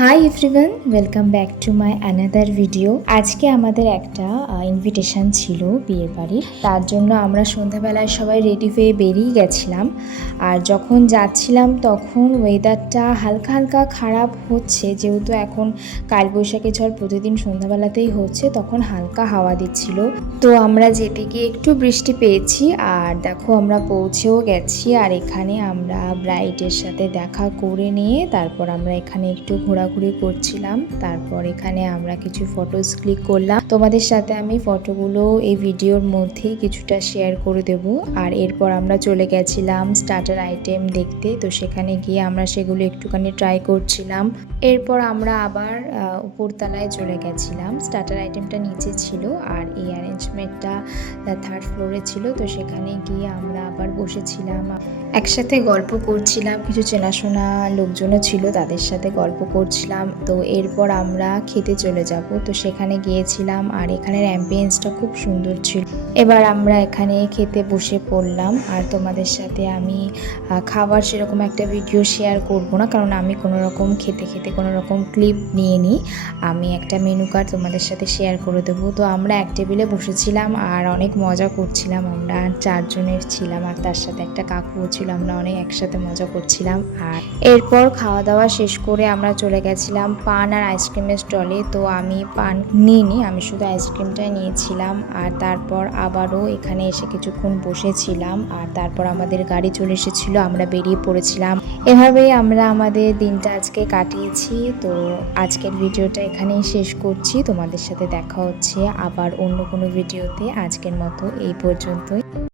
Hi everyone, welcome back to my another video. আজকে আমাদের একটা ইনভিটেশন ছিল বিয়ের বাড়ির। তার জন্য আমরা সন্ধ্যাবেলায় সবাই রেডি হয়ে বেরিয়ে গেছিলাম। আর যখন যাচ্ছিলাম তখন ওয়েদারটা হালকা হালকা খারাপ হচ্ছে, যেহেতু এখন কালবৈশাখী ঝড় প্রতিদিন সন্ধ্যাবেলাতেই হচ্ছে, তখন হালকা হাওয়া দিচ্ছিল। তো আমরা যেতে গিয়ে একটু বৃষ্টি পেয়েছি। আর দেখো আমরা পৌঁছেও গেছি। আর এখানে আমরা ব্রাইডের সাথে দেখা করে নিয়ে তারপর আমরা এখানে একটু ঘোরাঘুরি করছিলাম। তারপর এখানে আমরা কিছু ফটোস ক্লিক করলাম। তোমাদের সাথে আমি ফটোগুলো এই ভিডিওর মধ্যেই কিছুটা শেয়ার করে দেব। আর এরপর আমরা চলে গেছিলাম স্টার্টার আইটেম দেখতে। তো সেখানে গিয়ে আমরা সেগুলো একটুখানি ট্রাই করছিলাম। এরপর আমরা আবার উপরতলায় চলে গেছিলাম। স্টার্টার আইটেমটা নিচে ছিল আর এই অ্যারেঞ্জমেন্টটা থার্ড ফ্লোরে ছিল। তো সেখানে গিয়ে আমরা আবার বসেছিলাম, একসাথে গল্প করছিলাম। কিছু চেনাশোনা লোকজনও ছিল, তাদের সাথে গল্প করছিলাম। তো এরপর আমরা খেতে চলে যাব। তো সেখানে গিয়েছিলাম আর এখানের অ্যাম্বিয়েন্সটা খুব সুন্দর ছিল। এবার আমরা এখানে খেতে বসে পড়লাম। আর তোমাদের সাথে আমি খাবার সেরকম একটা ভিডিও শেয়ার করব না, কারণ আমি কোনো রকম খেতে কোনো রকম ক্লিপ নিয়ে নিই। আমি একটা মেনু কার্ড তোমাদের সাথে শেয়ার করে দেবো। তো আমরা এক টেবিলে বসেছিলাম আর অনেক মজা করছিলাম। আমরা 4 জনের ছিলাম আর তার সাথে একটা কাকুও ছিল। আমরা অনেক একসাথে মজা করছিলাম। আর এরপর খাওয়া দাওয়া শেষ করে আমরা চলে গেছিলাম পান আর আইসক্রিমের স্টলে। তো আমি পান নিইনি, আমি শুধু আইসক্রিমটাই নিয়েছিলাম। আর তারপর আবারও এখানে এসে কিছুক্ষণ বসেছিলাম। আর তারপর আমাদের গাড়ি চলে এসেছিল, আমরা বেরিয়ে পড়েছিলাম। এভাবেই আমরা আমাদের দিনটা আজকে কাটিয়েছি। তো আজকের ভিডিওটা এখানেই শেষ করছি। তোমাদের সাথে দেখা হচ্ছে আবার অন্য কোনো ভিডিওতে। আজকের মতো এই পর্যন্তই।